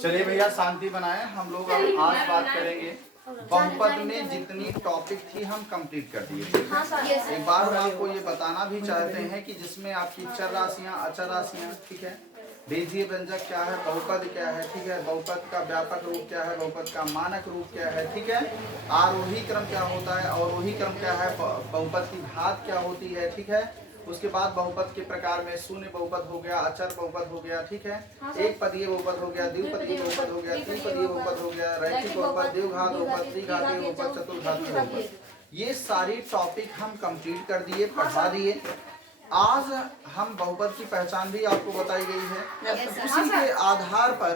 चलिए भैया शांति बनाए। हम लोग अब आज बात करेंगे बहुपद में जितनी टॉपिक थी हम कंप्लीट कर दिए। एक बार हम आपको ये बताना भी चाहते हैं कि जिसमें आपकी चर राशियां, अचर राशियां, ठीक है, बेजीय व्यंजक क्या है, बहुपद क्या है, ठीक है, बहुपद का व्यापक रूप क्या है, बहुपद का मानक रूप क्या है, ठीक है, आरोही क्रम क्या होता है, अवरोही क्रम क्या है, बहुपद की घात क्या होती है, ठीक है। उसके बाद बहुपद के प्रकार में शून्य बहुपद हो गया, अचर बहुपद हो गया, ठीक है, एक पदीय बहुपद हो गया, द्विपदीय बहुपद हो गया, त्रिपदीय बहुपद हो गया, रैखिक बहुपद, द्विघात बहुपद, त्रिघातीय बहुपद, चतुर्घातीय बहुपद। ये सारी टॉपिक हम कंप्लीट कर दिए, पढ़ा दिए। आज हम बहुपद की पहचान भी आपको बताई गई है। उसी के आधार पर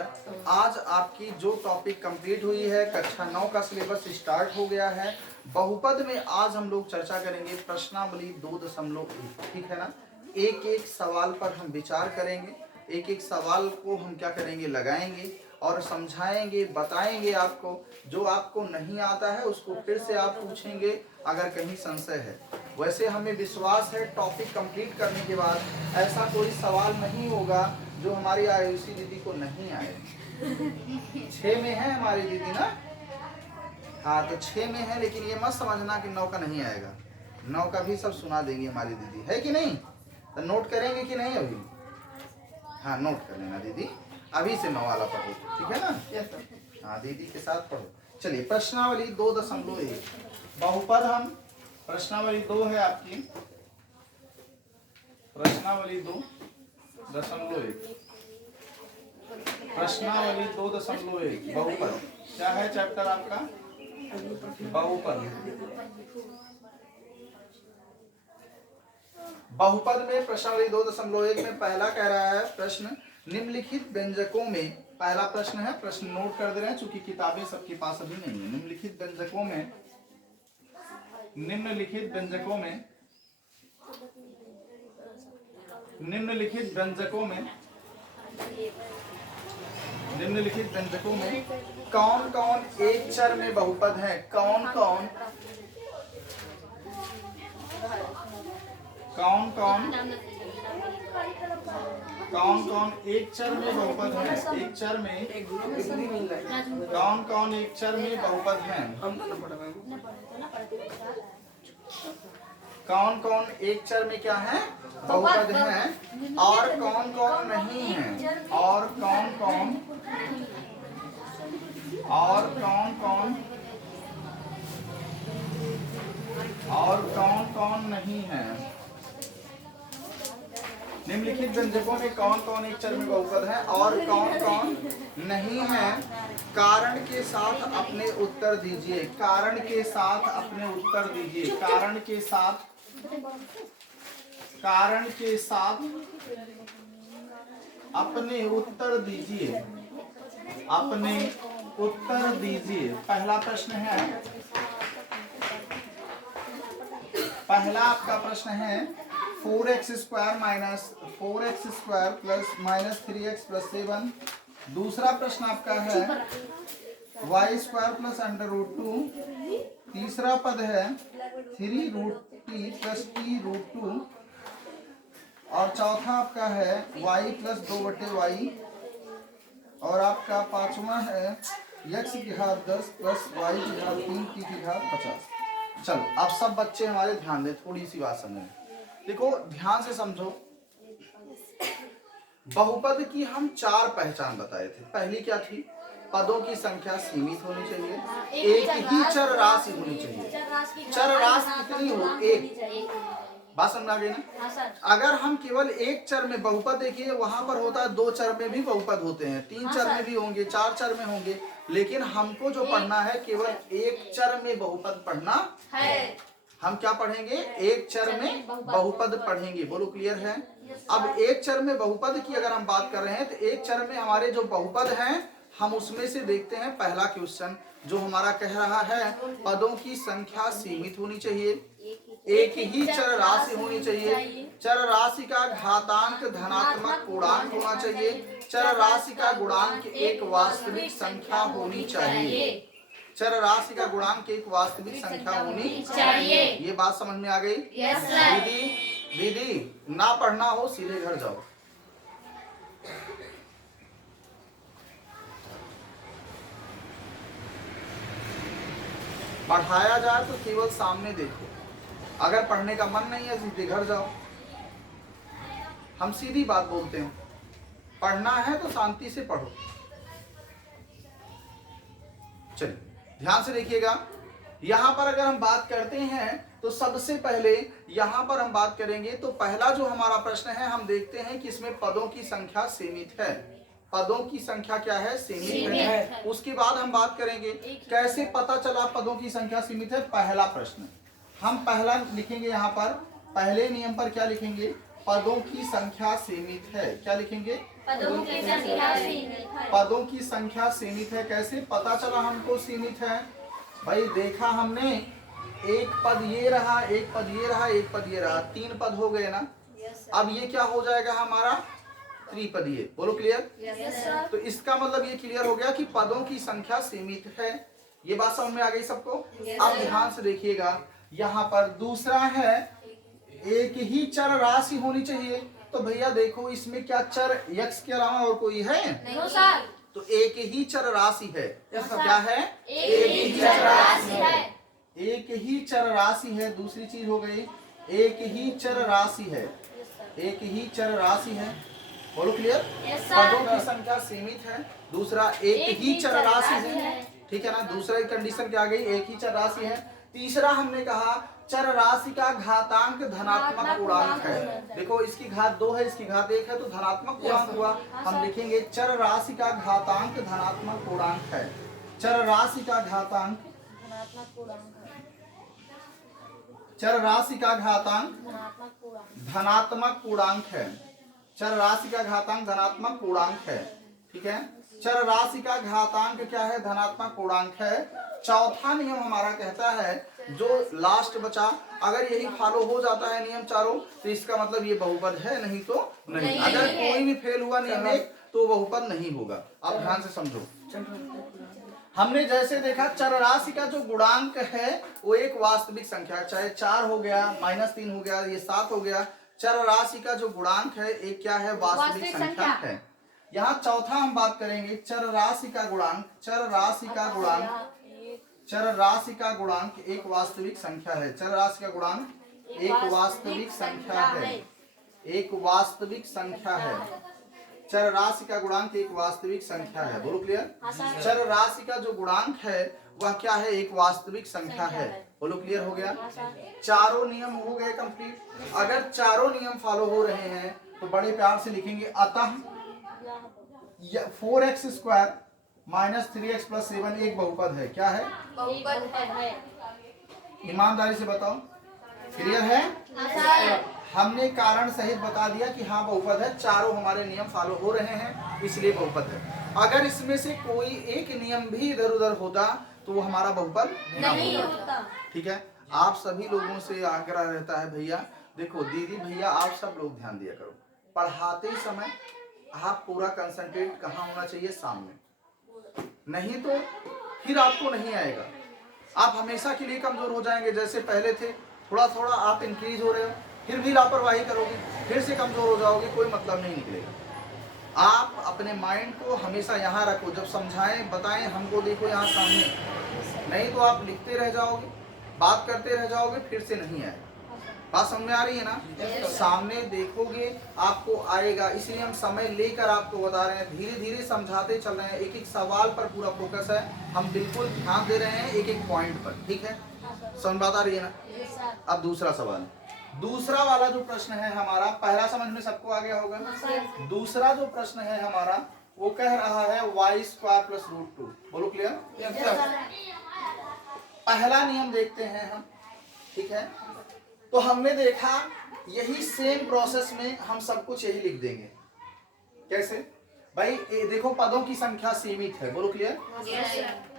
आज आपकी जो टॉपिक कंप्लीट हुई है, कक्षा 9 का सिलेबस स्टार्ट हो गया है। बहुपद में आज हम लोग चर्चा करेंगे प्रश्नावली 2.1, ठीक है ना। एक एक सवाल पर हम विचार करेंगे, एक एक सवाल को हम क्या करेंगे, लगाएंगे और समझाएंगे, बताएंगे आपको। जो आपको नहीं आता है उसको फिर से आप पूछेंगे अगर कहीं संशय है। वैसे हमें विश्वास है टॉपिक कंप्लीट करने के बाद ऐसा कोई सवाल नहीं होगा जो हमारी आयुषी दीदी को नहीं आए। 6 में है हमारी दीदी ना, हाँ तो 6 में है, लेकिन ये मत समझना कि 9 का नहीं आएगा। 9 का भी सब सुना देंगी हमारी दीदी, है कि नहीं। तो नोट करेंगे कि नहीं अभी, हाँ नोट कर लेना दीदी, अभी से 9 वाला पढ़ो, ठीक है ना। हाँ दीदी के साथ पढ़ो। चलिए प्रश्नावली 2.1 बहुपद हम, प्रश्नावली 2 है आपकी, प्रश्नावली 2.1, प्रश्नावली 2.1 बहुपद क्या है चैप्टर आपका, बहुपद। बहुपद में प्रश्नावली 2.1 में पहला कह रहा है प्रश्न, निम्नलिखित व्यंजकों में, पहला प्रश्न है, प्रश्न नोट कर दे रहे हैं चूंकि किताबें सबके पास अभी नहीं है। निम्नलिखित व्यंजकों में, निम्नलिखित व्यंजकों में, निम्नलिखित व्यंजकों में, निम्नलिखित व्यंजकों में कौन कौन एक चर में बहुपद है, कौन कौन, कौन कौन, कौन कौन एक चर में बहुपद है, एक चर में, कौन कौन एक चर में बहुपद है, कौन कौन एक चर में क्या है, बहुपद है, और कौन कौन नहीं है, और कौन कौन, और कौन कौन, और कौन कौन नहीं है। निम्नलिखित व्यंजकों में कौन कौन एक चर में बहुपद है और कौन कौन नहीं है, कारण के साथ अपने उत्तर दीजिए, कारण के साथ अपने उत्तर दीजिए, कारण के साथ, कारण के साथ अपने उत्तर दीजिए, अपने उत्तर दीजिए। पहला प्रश्न है, पहला आपका प्रश्न है 4x² minus 4x² plus minus 3x plus 7। दूसरा प्रश्न आपका है y² प्लस √2। तीसरा पद है 3√t प्लस t√2। और चौथा आपका है y प्लस 2/y। और आपका पांचवा है x की घात 10 प्लस y की घात 3 t की घात 50। चलो अब सब बच्चे हमारे ध्यान दें, थोड़ी सी बात समझें। देखो ध्यान से समझो, बहुपद की हम 4 पहचान बताए थे। पहली क्या थी, पदों की संख्या सीमित होनी चाहिए, एक ही चर राशि होनी चाहिए। चर राशि कितनी हो, एक। बात समझ आ गई ना। अगर हम केवल एक चर में बहुपद, देखिए वहां पर होता है 2 चर में भी बहुपद होते हैं, 3 चर में भी होंगे, 4 चर में होंगे, लेकिन हमको जो पढ़ना है केवल एक चर में बहुपद पढ़ना है। हम क्या पढ़ेंगे, एक चर में बहुपद पढ़ेंगे। बोलो क्लियर है। अब एक चर में बहुपद की अगर हम बात कर रहे हैं तो एक चर में हमारे जो बहुपद हैं हम उसमें से देखते हैं पहला क्वेश्चन जो हमारा कह रहा है पदों की संख्या सीमित होनी चाहिए, एक ही चर राशि होनी चाहिए, चर राशि का घातांक धनात्मक पूर्णांक होना चाहिए, चर राशि का गुणांक एक वास्तविक संख्या होनी चाहिए, चर राशि का गुणांक एक वास्तविक संख्या होनी चाहिए। ये बात समझ में आ गई? दीदी दीदी ना पढ़ना हो सीधे घर जाओ, पढ़ाया जाए तो केवल सामने देखो, अगर पढ़ने का मन नहीं है सीधे घर जाओ। हम सीधी बात बोलते हैं, पढ़ना है तो शांति से पढ़ो। चलिए ध्यान से देखिएगा, यहां पर अगर हम बात करते हैं तो सबसे पहले यहां पर हम बात करेंगे तो पहला जो हमारा प्रश्न है, हम देखते हैं कि इसमें पदों की संख्या सीमित है। पदों की संख्या क्या है? सीमित है। उसके बाद हम बात करेंगे कैसे पता चला पदों की संख्या सीमित है। पहला प्रश्न हम पहला लिखेंगे, यहाँ पर पहले नियम पर क्या लिखेंगे? पदों की संख्या सीमित है। क्या लिखेंगे? पदों की संख्या सीमित है। पदों की संख्या सीमित है। कैसे पता चला हमको सीमित है? भाई देखा हमने, एक पद ये रहा, एक पद ये रहा, एक पद ये रहा, 3 पद हो गए ना। अब ये क्या हो जाएगा हमारा? त्रिपदीय। बोलो क्लियर? Yes sir. तो इसका मतलब ये क्लियर हो गया कि पदों की संख्या सीमित है। ये बात समझ में आ गई सबको? अब ध्यान से देखिएगा, यहाँ पर दूसरा है एक ही चर राशि होनी चाहिए। तो भैया देखो इसमें क्या चर x के अलावा और कोई है? नहीं सर। तो एक ही चर राशि है। क्या है? एक ही चर राशि है। एक ही चर राशि है। दूसरी चीज हो गई एक ही चर राशि है। एक ही चर राशि है। बोलो क्लियर? Yes sir. पदों की संख्या सीमित है। दूसरा एक ही चर राशि है। ठीक है ना? दूसरा कंडीशन क्या आ गई? एक ही चर राशि है। तीसरा हमने कहा चर राशि का घातांक धनात्मक पूर्णांक है। देखो इसकी घात 2 है, इसकी घात 1 है, तो धनात्मक पूर्णांक हुआ। हम लिखेंगे चर राशि का घातांक धनात्मक पूर्णांक है। चर राशि का घातांक, चर राशि का घातांक धनात्मक पूर्णांक है। चर राशि का घातांक धनात्मक पूर्णांक है। ठीक है? चर राशि का घातांक क्या है? धनात्मक पूर्णांक है। चौथा नियम हमारा कहता है, जो लास्ट बचा, अगर यही फॉलो हो जाता है नियम चारों, तो इसका मतलब ये बहुपद है, नहीं तो नहीं। अगर कोई भी फेल हुआ नियम एक, तो बहुपद नहीं होगा। आप ध्यान से समझो। हमने जैसे देखा चर राशि का जो गुणांक है वो एक वास्तविक संख्या, चाहे 4 हो गया, -3 हो गया, ये 7 हो गया। चर राशि का जो गुणांक है एक क्या है? वास्तविक संख्या है। यहाँ चौथा हम बात करेंगे चर राशि का गुणांक। चर राशि का गुणांक, चर राशि का गुणांक एक वास्तविक संख्या है। चर राशि का गुणांक एक वास्तविक संख्या है। एक वास्तविक संख्या है। चर राशि का गुणांक एक वास्तविक संख्या है। बोलो क्लियर? चर राशि का जो गुणांक है वह क्या है? एक वास्तविक संख्या है। बोलो क्लियर हो गया? चारों नियम हो गए कंप्लीट। अगर चारों नियम फॉलो हो रहे हैं तो बड़े प्यार से लिखेंगे, अतः 4x स्क्वायर -3x + 7 एक बहुपद है। क्या है? बहुपद है। ईमानदारी से बताओ, क्लियर है? हमने कारण सहित बता दिया कि हाँ बहुपद है। चारों हमारे नियम फॉलो हो रहे हैं, इसलिए बहुपद है। अगर इसमें से कोई एक नियम भी इधर उधर होता तो वो हमारा बहुपद नहीं होता। ठीक है? आप सभी लोगों से आग्रह रहता है, भैया देखो, दीदी भैया आप सब लोग ध्यान दिया करो, पढ़ाते समय आप पूरा कंसंट्रेट कहाँ होना चाहिए? सामने। नहीं तो फिर आपको नहीं आएगा, आप हमेशा के लिए कमजोर हो जाएंगे। जैसे पहले थे, थोड़ा थोड़ा आप इंक्रीज हो रहे हो, फिर भी लापरवाही करोगे, फिर से कमजोर हो जाओगे, कोई मतलब नहीं निकलेगा। आप अपने माइंड को हमेशा यहाँ रखो, जब समझाएं बताएं हमको देखो यहाँ सामने, नहीं तो आप लिखते रह जाओगे, बात करते रह जाओगे, फिर से नहीं आएगा। बात समझ में आ रही है ना? सामने देखोगे आपको आएगा, इसलिए हम समय लेकर आपको बता रहे हैं, धीरे धीरे समझाते चल रहे हैं। एक एक सवाल पर पूरा फोकस है, हम बिल्कुल ध्यान दे रहे हैं एक एक पॉइंट पर। ठीक है? समझ बात आ रही है ना? अब दूसरा सवाल, दूसरा वाला जो प्रश्न है हमारा, पहला समझ में सबको आ गया होगा। दूसरा जो प्रश्न है हमारा वो कह रहा है y² + √2। बोलो क्लियर? पहला नियम देखते हैं हम। ठीक है? तो हमने देखा यही सेम प्रोसेस में हम सब कुछ यही लिख देंगे। कैसे भाई? देखो पदों की संख्या सीमित है। बोलो क्लियर?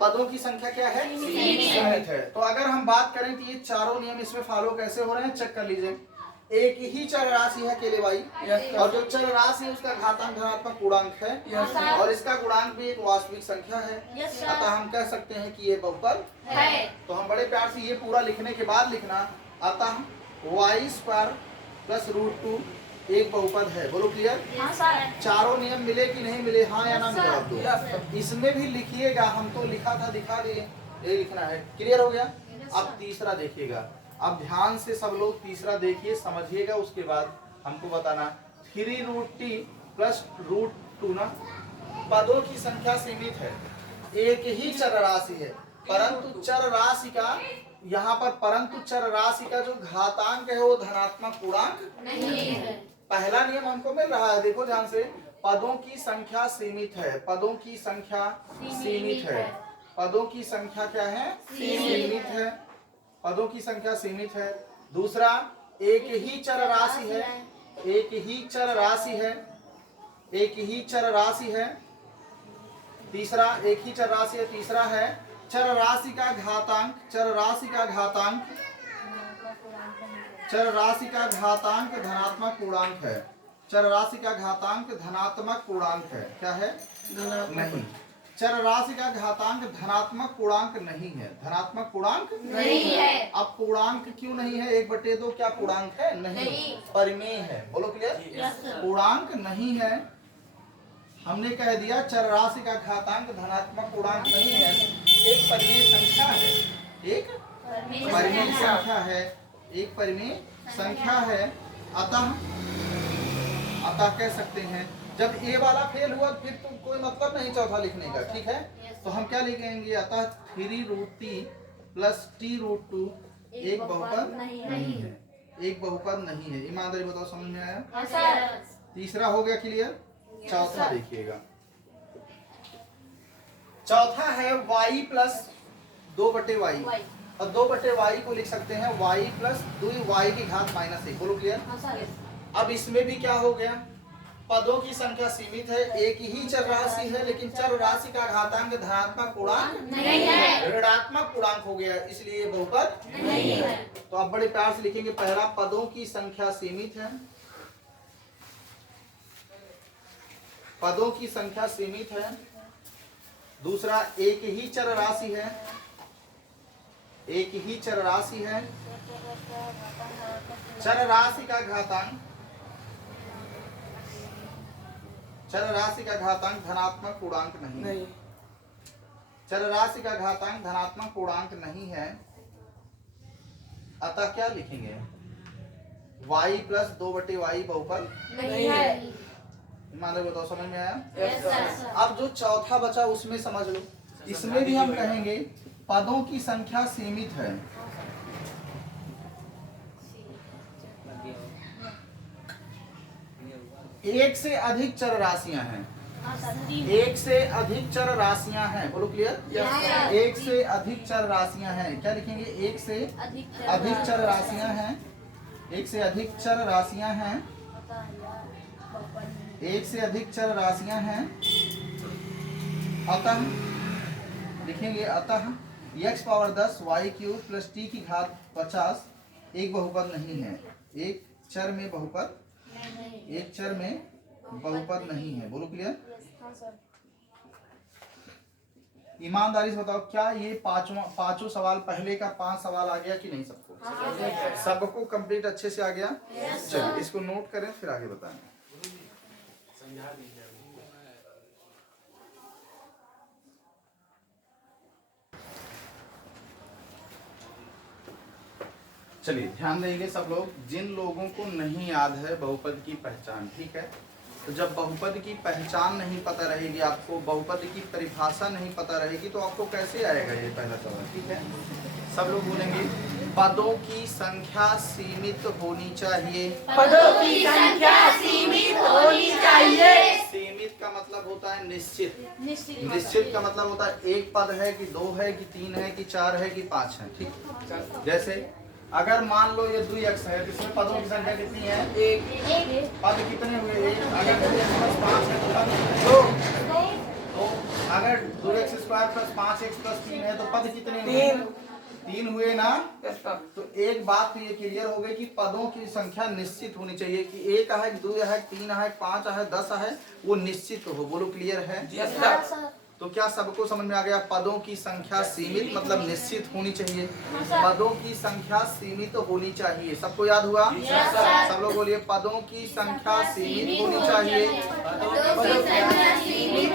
पदों की संख्या क्या है? सीमित है। तो अगर हम बात करें कि ये चारों नियम इसमें फॉलो कैसे हो रहे हैं, चेक कर लीजिए। एक ही चर राशि है अकेले भाई, और जो चर राशि है उसका घातांक धनात्मक पूर्णांक है, और इसका गुणांक भी एक वास्तविक संख्या है। अतः हम कह सकते हैं कि ये बहुपद है। तो हम बड़े प्यार से ये पूरा लिखने के बाद लिखना, अतः y² + √2 एक बहुपद है। बोलो क्लियर? हाँ सर। चारों नियम मिले कि नहीं मिले? हाँ या ना में जवाब दो। इसमें भी लिखिएगा, हम तो लिखा था दिखा दिए, ये लिखना है। क्लियर हो गया? अब तीसरा देखिएगा, अब ध्यान से सब लोग तीसरा देखिए, समझिएगा, उसके बाद हमको बताना। 3√t प्लस √2 ना, पदों की संख्या सीमित है, एक ही चर राशि है, परंतु चर राशि का यहाँ पर परंतु चर राशि का जो घातांक है वो धनात्मक पूर्णांक नहीं है। पहला नियम हमको मिल रहा है, देखो ध्यान से। पदों की संख्या सीमित है, पदों की संख्या सीमित है, पदों की संख्या क्या है? सीमित है, पदों की संख्या सीमित है। दूसरा, एक ही चर राशि है, एक ही चर राशि है, एक ही चर राशि है। तीसरा, एक ही चर राशि है। तीसरा है चर राशि का घातांक, चर राशि का घातांक, चर राशि का घातांक धनात्मक पूर्णांक है, चर राशि का घातांक धनात्मक पूर्णांक है। क्या है? नहीं, चर राशि का घातांक धनात्मक पूर्णांक नहीं है, धनात्मक पूर्णांक नहीं है। अब पूर्णांक क्यों नहीं है? 1/2 क्या पूर्णांक है? नहीं, परिमेय है। बोलो क्लियर? पूर्णांक नहीं है। हमने कह दिया चर राशि का घातांक धनात्मक पूर्णांक नहीं है, एक परिमेय संख्या है, एक परिमेय संख्या है, एक परिमेय संख्या है। अतः कह सकते हैं, जब ए वाला फेल हुआ फिर तो कोई मतलब नहीं चौथा लिखने का, ठीक है? तो हम क्या लिखेंगे? अतः 3√t प्लस t√2 एक बहुपद नहीं है, एक बहुपद नहीं है। ईमानदारी बताओ, समझ में आया? तीसरा हो गया क्लियर? चौथा देखिएगा, चौथा है y प्लस 2/y, और 2/y को लिख सकते हैं y प्लस 2y की घात -1। बोलो क्लियर? अब इसमें भी क्या हो गया? पदों की संख्या सीमित है, एक ही चर राशि है, लेकिन चर राशि का घातांक धनात्मक पूर्णांक नहीं है, ऋणात्मक पूर्णांक हो गया, इसलिए बहुपद नहीं है। तो आप बड़े प्यार से लिखेंगे, पहला पदों की संख्या सीमित है, पदों की संख्या सीमित है। दूसरा, एक ही चर राशि है, एक ही चर राशि है, चर राशि का घातांक, चर राशि का घातांक धनात्मक पूर्णांक नहीं, चर राशि का घातांक धनात्मक पूर्णांक नहीं है। अतः क्या लिखेंगे? y प्लस 2/y बहुपद नहीं है। मान लो, बताओ, समझ में आया? Yes, sir. अब जो चौथा बचा उसमें समझ लो, इसमें भी हम कहेंगे पदों की संख्या सीमित है, एक से अधिक चर राशियां हैं, एक से अधिक चर राशियां हैं। बोलो क्लियर? Yes. एक से अधिक चर राशियां हैं। क्या लिखेंगे? एक से अधिक चर राशियां हैं, एक से अधिक चर राशियां हैं, एक से अधिक चर राशियां हैं। अतः लिखेंगे, अतः x⁻10 y³ प्लस t की घात 50 एक बहुपद नहीं है, एक चर में बहुपद, एक चर में बहुपद नहीं है। बोलो क्लियर? ईमानदारी से बताओ, क्या ये पांचों सवाल, पहले का 5 सवाल आ गया कि नहीं? सबको सबको कंप्लीट अच्छे से आ गया? चलिए इसको नोट करें, फिर आगे बताएं। चलिए ध्यान देंगे सब लोग, जिन लोगों को नहीं याद है बहुपद की पहचान, ठीक है? तो जब बहुपद की पहचान नहीं पता रहेगी आपको, बहुपद की परिभाषा नहीं पता रहेगी, तो आपको कैसे आएगा ये पहला सवाल, ठीक है? सब लोग बोलेंगे, पदों की संख्या सीमित होनी चाहिए, पदों की संख्या सीमित होनी चाहिए। सीमित का मतलब होता है निश्चित, निश्चित निश्चित का मतलब होता है एक पद है कि 2 है कि 3 है कि 4 है कि 5 है, ठीक? जैसे अगर मान लो ये 2x है, तो इसमें पदों की संख्या कितनी है? 1। पद कितने हुए? 1। अगर 2x प्लस 5 है तो पद 2। तो अगर 2x square plus 5x plus 3 है तो पद कितने हुए? 3 हुए ना? तो एक बात तो ये क्लियर हो गई कि पदों की संख्या निश्चित होनी चाहिए, कि 1 है, 2 है, 3 है, 5 है, 10 है, वो निश्चित हो। बोलो क्लियर है? तो क्या सबको समझ में आ गया? पदों की संख्या सीमित मतलब निश्चित होनी चाहिए। पदों की संख्या सीमित होनी चाहिए, सबको याद हुआ? सब लोग बोलिए, पदों की संख्या सीमित होनी चाहिए।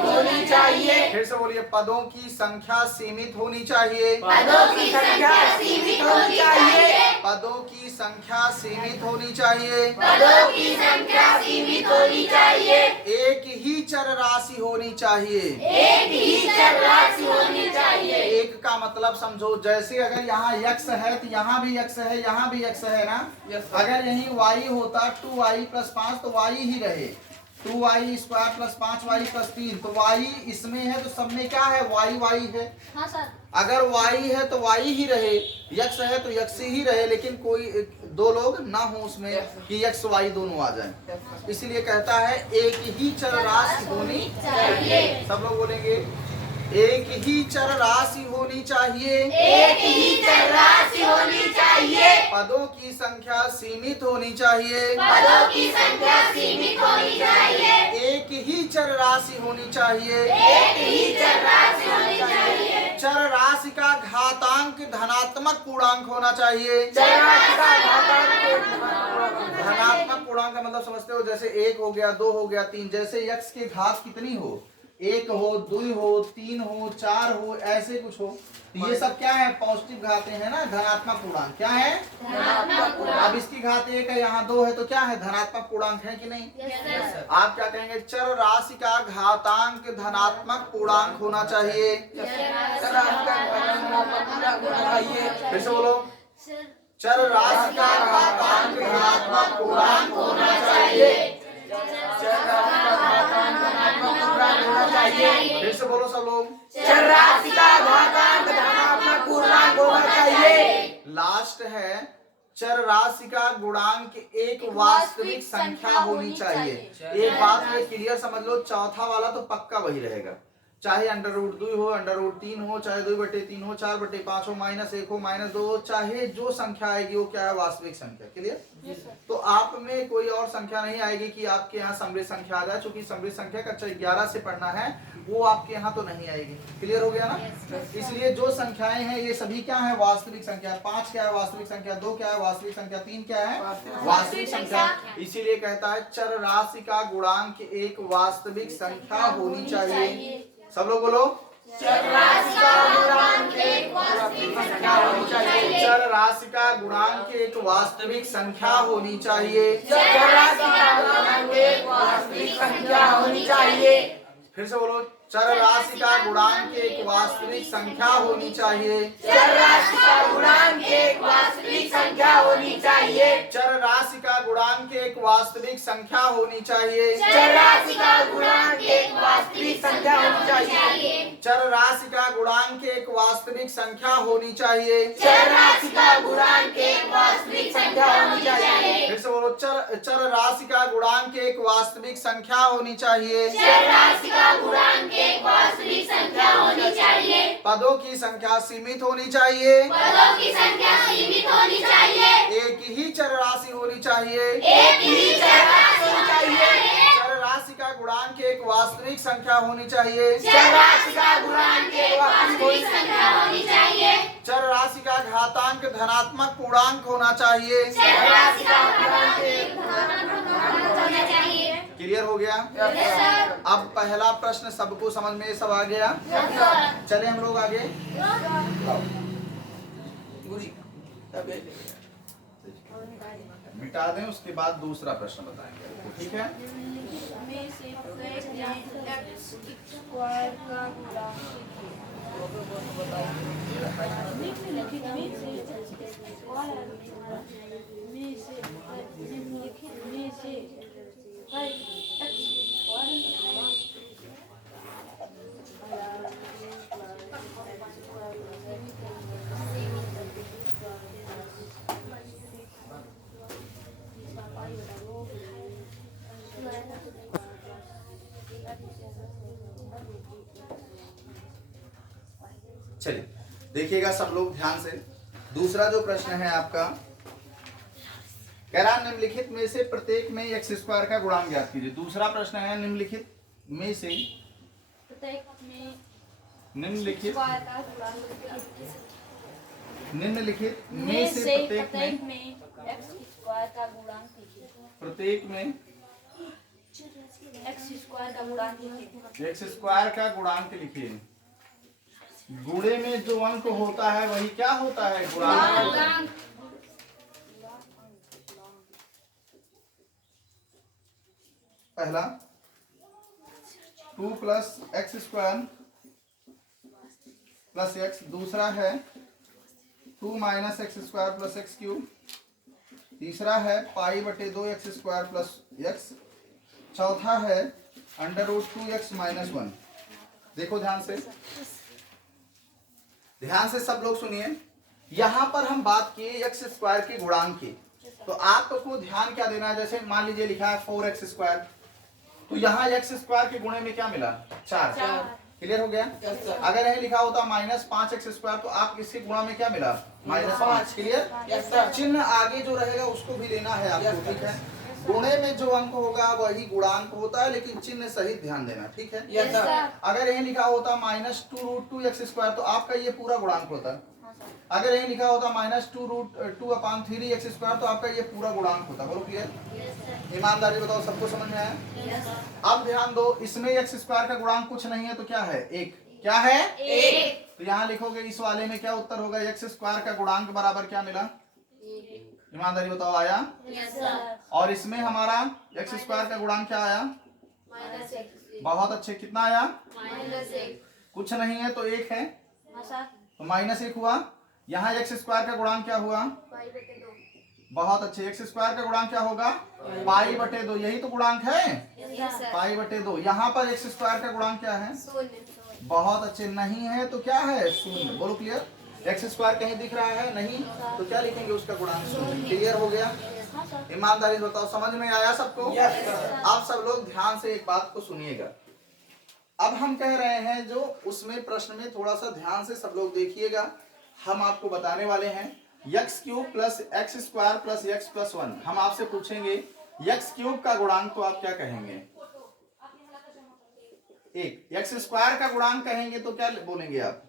होनी चाहिए। फिर से बोलिए, पदों की संख्या सीमित होनी चाहिए। पदों की संख्या सीमित होनी चाहिए। पदों की संख्या सीमित होनी चाहिए। पदों की संख्या सीमित होनी चाहिए। एक ही चर राशि होनी चाहिए। एक ही चर राशि होनी चाहिए। एक का मतलब समझो, जैसे अगर यहाँ x है तो यहाँ भी x है, यहाँ भी x है ना। अगर यही y होता 2y + 5 तो y ही रहे, 2y² + 5y + 3 तो y इसमें है तो सब में क्या है? y है। हाँ सर। अगर y है तो y ही रहे, x है तो x ही रहे, लेकिन कोई दो लोग ना हो उसमें कि x y दोनों आ जाए। इसीलिए कहता है एक ही चर राशि होनी चाहिए। सब लोग बोलेंगे, एक ही चर राशि होनी चाहिए। एक ही चर राशि होनी चाहिए। पदों की संख्या सीमित होनी चाहिए। पदों की संख्या सीमित होनी चाहिए। एक ही चर राशि होनी चाहिए। एक ही चर राशि होनी चाहिए। चर राशि का घातांक धनात्मक पूर्णांक होना चाहिए। चर राशि का घातांक धनात्मक पूर्णांक का मतलब समझते हो? जैसे 1 हो गया, 2 हो गया, 3, जैसे x की घात कितनी हो, 1 हो, 2 हो, 3 हो, 4 हो, ऐसे कुछ हो, तो ये सब क्या है? पॉजिटिव घातें हैं ना, धनात्मक पूर्णांक। क्या है? अब इसकी घात 1 है, यहाँ 2 है, तो क्या है? धनात्मक पूर्णांक है कि नहीं? आप क्या कहेंगे? चर राशि का घातांक धनात्मक पूर्णांक होना चाहिए। फिर से बोलो, चर राशि का घातांक धनात्मक पूर्णांक होना चाहिए। फिर से बोलो सब लोग, चर राशि का घातांक धनात्मक पूर्णांक होना चाहिए। लास्ट है, चर राशि का गुणांक एक वास्तविक संख्या होनी चाहिए। एक बात ये क्लियर समझ लो, चौथा वाला तो पक्का वही रहेगा, चाहे √2 हो, √3 हो, चाहे 2/3 हो, 4/5 हो, -1 हो, -2 हो, चाहे जो संख्या आएगी वो क्या है? वास्तविक संख्या। क्लियर? तो आप में कोई और संख्या नहीं आएगी कि आपके यहाँ समृद्ध संख्या आ जाए, क्योंकि समृद्ध संख्या कक्षा 11 से पढ़ना है, वो आपके यहाँ तो नहीं आएगी। क्लियर हो गया ना? इसलिए जो संख्याएं हैं ये सभी क्या है? वास्तविक संख्या। 5 क्या है? वास्तविक संख्या। 2 क्या है? वास्तविक संख्या। 3 क्या है? वास्तविक संख्या। इसीलिए कहता है चर राशि का गुणांक एक वास्तविक संख्या होनी चाहिए। सब लोग बोलो, चर राशि का गुणांक एक वास्तविक संख्या होनी चाहिए। चर राशि का गुणांक एक वास्तविक संख्या होनी चाहिए। चर राशि का गुणांक एक वास्तविक संख्या होनी चाहिए। फिर से बोलो, चर राशि का गुणांक एक वास्तविक संख्या होनी चाहिए। चर राशि का गुणांक एक वास्तविक संख्या होनी चाहिए। चर राशि का गुणांक एक वास्तविक संख्या होनी चाहिए। चर राशि का गुणांक एक वास्तविक संख्या होनी चाहिए। चर राशि का गुणांक एक वास्तविक संख्या होनी चाहिए। चर राशि का गुणांक एक वास्तविक संख्या होनी चाहिए। फिर से बोलो, चर राशि का गुणांक एक वास्तविक संख्या होनी चाहिए। चर राशि का गुणांक एक वास्तविक संख्या होनी चाहिए। पदों की संख्या सीमित होनी चाहिए। पदों की संख्या सीमित होनी चाहिए। एक ही चर राशि होनी चाहिए। एक ही चर राशि होनी चाहिए। चर राशि का गुणांक एक वास्तविक संख्या होनी चाहिए। चर राशि का गुणांक एक वास्तविक संख्या होनी चाहिए। चर राशि का घातांक धनात्मक पूर्णांक होना चाहिए। चर राशि का गुणांक एक होना चाहिए। क्लियर हो गया? अब पहला प्रश्न सबको समझ में सब आ गया? चले हम लोग आगे। मिटा दें, उसके बाद दूसरा प्रश्न बताएंगे। ठीक है? चलिए देखिएगा सब लोग ध्यान से। दूसरा जो प्रश्न है आपका, कह रहा निम्नलिखित में से प्रत्येक में x² का गुणांक ज्ञात कीजिए। दूसरा प्रश्न है निम्नलिखित में से प्रत्येक में निम्नलिखित में से प्रत्येक में x स्क्वायर का गुणांक कीजिए। प्रत्येक में x स्क्वायर का गुणांक कीजिए। x स्क्वायर का गुणांक लिखिए। गुणे में जो अंक होता है वही क्या होता है? गुणांक। पहला 2 plus x square plus x, दूसरा है 2 minus x square plus x cube, तीसरा है पाई बटे 2 एक्स स्क्वायर प्लस एक्स, चौथा है अंडर रूट 2x माइनस 1। देखो ध्यान से सब लोग सुनिए। यहां पर हम बात किए एक्स स्क्वायर के गुणांक की, तो आपको ध्यान क्या देना है? जैसे मान लीजिए लिखा है 4x स्क्वायर, तो यहाँ एक्स स्क्वायर के गुणे में क्या मिला? 4। क्लियर हो गया? अगर यही लिखा होता माइनस 5x स्क्वायर, तो आप इसके गुणा में क्या मिला? -5। क्लियर? चिन्ह आगे जो रहेगा उसको भी लेना है आपको, ठीक है? गुणे में जो अंक होगा वही गुणांक होता है, लेकिन चिन्ह सहित ध्यान देना, ठीक है? अगर यही लिखा होता -2√2x स्क्वायर, तो आपका ये पूरा गुणांक होता। अगर यही लिखा होता -2√2/3x स्क्वायर, तो आपका ये पूरा गुणांक होता। बोलो क्लियर? ईमानदारी बताओ, सबको समझ में आया? अब ध्यान दो, इसमें x स्क्वायर का गुणांक कुछ नहीं है, तो क्या है? 1। क्या है? 1। तो यहाँ लिखोगे इस वाले में क्या उत्तर होगा? x स्क्वायर का गुणांक बराबर क्या मिला? ईमानदारी बताओ, आया? और इसमें हमारा x स्क्वायर का गुणांक क्या आया? बहुत अच्छे, कितना आया? कुछ नहीं है तो 1 है, तो -1 हुआ। यहाँ x स्क्वायर का गुणांक क्या हुआ? बहुत अच्छे, x स्क्वायर का गुणांक क्या होगा? पाई बटे 2। यही तो गुणांक है, पाई बटे 2। यहाँ पर x स्क्वायर का गुणांक क्या है? बहुत अच्छे, नहीं है तो क्या है? 0। बोलो क्लियर? x स्क्वायर कहीं दिख रहा है? नहीं, तो क्या लिखेंगे? उसका गुणांक 0। क्लियर हो गया? ईमानदारी बताओ, समझ में आया सबको? आप सब लोग ध्यान से एक बात को सुनिएगा। अब हम कह रहे हैं जो उसमें प्रश्न में थोड़ा सा ध्यान से सब लोग देखिएगा, हम आपको बताने वाले हैं x cube plus x square plus x plus 1। हम आपसे पूछेंगे x क्यूब का गुणांक, तो आप क्या कहेंगे? 1। एक्स स्क्वायर का गुणांक कहेंगे तो क्या बोलेंगे आप?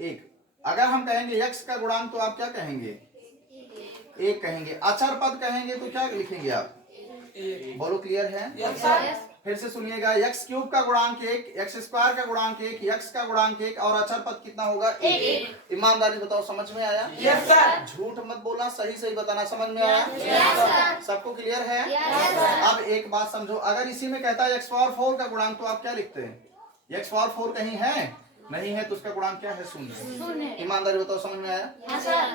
1। अगर हम कहेंगे x का गुणांक, तो आप क्या कहेंगे? 1 कहेंगे। अचर पद कहेंगे तो क्या लिखेंगे आप? बोलो क्लियर है? फिर से सुनिएगा, x क्यूब का गुणांक 1, एक्स स्क्वायर का गुणांक 1, x का गुणांक 1 और अचर पद कितना होगा? 1। ईमानदारी बताओ, समझ में आया? Yes sir. झूठ मत बोलना, सही बताना। समझ में आया? Yes sir. सबको क्लियर है? Yes sir. अब एक बात समझो, अगर इसी में कहता है x पावर 4 का गुणांक, तो आप क्या लिखते हैं? x पावर 4 कहीं है? नहीं है, तो उसका गुणांक क्या है? 0। ईमानदारी बताओ, समझ में आया?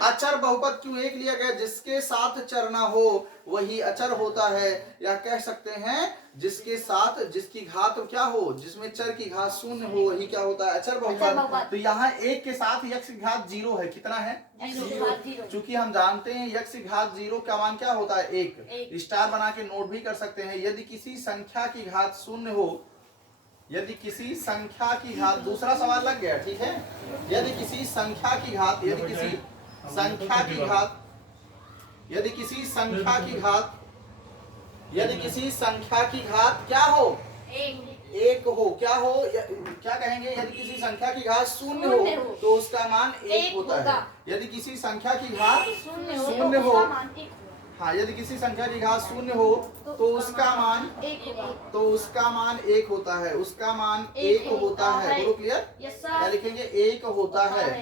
अचर बहुपद क्यों 1 लिया गया? जिसके साथ चर ना हो वही अचर होता है, या कह सकते हैं जिसके साथ जिसकी घात क्या हो, जिसमें चर की घात 0 हो, वही क्या होता है? अचर बहुपद। तो यहाँ 1 के साथ x की घात 0 है। कितना है? 0। चूंकि हम जानते हैं x की घात 0 का मान क्या होता है? 1। स्टार बना के नोट भी कर सकते हैं। यदि किसी संख्या की घात 0 हो, यदि किसी संख्या की घात, दूसरा सवाल लग गया, ठीक है? यदि किसी संख्या की घात, यदि किसी संख्या की घात, यदि किसी संख्या की घात, यदि किसी संख्या की घात क्या हो? 1 हो। क्या हो? क्या कहेंगे? यदि किसी संख्या की घात 0 हो तो उसका मान 1 होता है। यदि किसी संख्या की घात 0 हो, हाँ, यदि किसी संख्या की घात 0 हो तो उसका मान 1 होता है। उसका मान 1 होता है। बोलो क्लियर? क्या लिखेंगे? 1 होता है।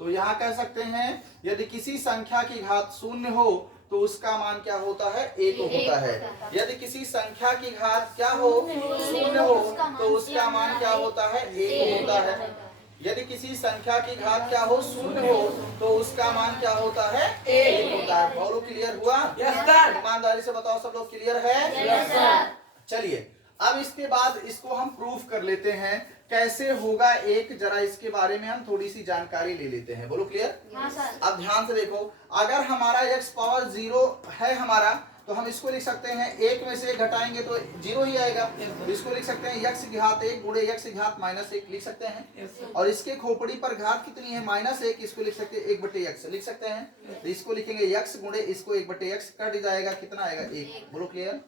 तो यहाँ कह सकते हैं यदि किसी संख्या की घात 0 हो तो उसका मान क्या होता है? 1 होता है। यदि किसी संख्या की घात क्या हो? 0 हो तो उसका मान क्या होता है? 1 होता है। यदि किसी संख्या की घात क्या हो? 0 हो तो उसका मान क्या होता है? 1 होता है। बोलो क्लियर हुआ? Yes sir. ईमानदारी से बताओ, सब लोग क्लियर है? Yes sir. चलिए, अब इसके बाद इसको हम प्रूफ कर लेते हैं। कैसे होगा एक, जरा इसके बारे में हम थोड़ी सी जानकारी ले लेते हैं। बोलो क्लियर? हाँ सर। अब ध्यान से देखो, अगर हमारा x पावर 0 है हमारा, तो हम इसको लिख सकते हैं 1 में से 1 घटाएंगे तो 0 ही आएगा। तो इसको लिख सकते हैं x की घात 1 गुणे x की घात -1 लिख सकते हैं। और इसके खोपड़ी पर घात कितनी है? -1। इसको लिख सकते हैं 1/x लिख सकते हैं। तो इसको लिखेंगे x गुणे इसको 1/x, कट जाएगा, कितना आएगा? 1। बोलो क्लियर?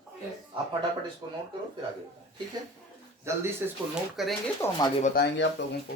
आप फटाफट इसको नोट करो, फिर आगे, ठीक है? जल्दी से इसको नोट करेंगे तो हम आगे बताएंगे आप लोगों को।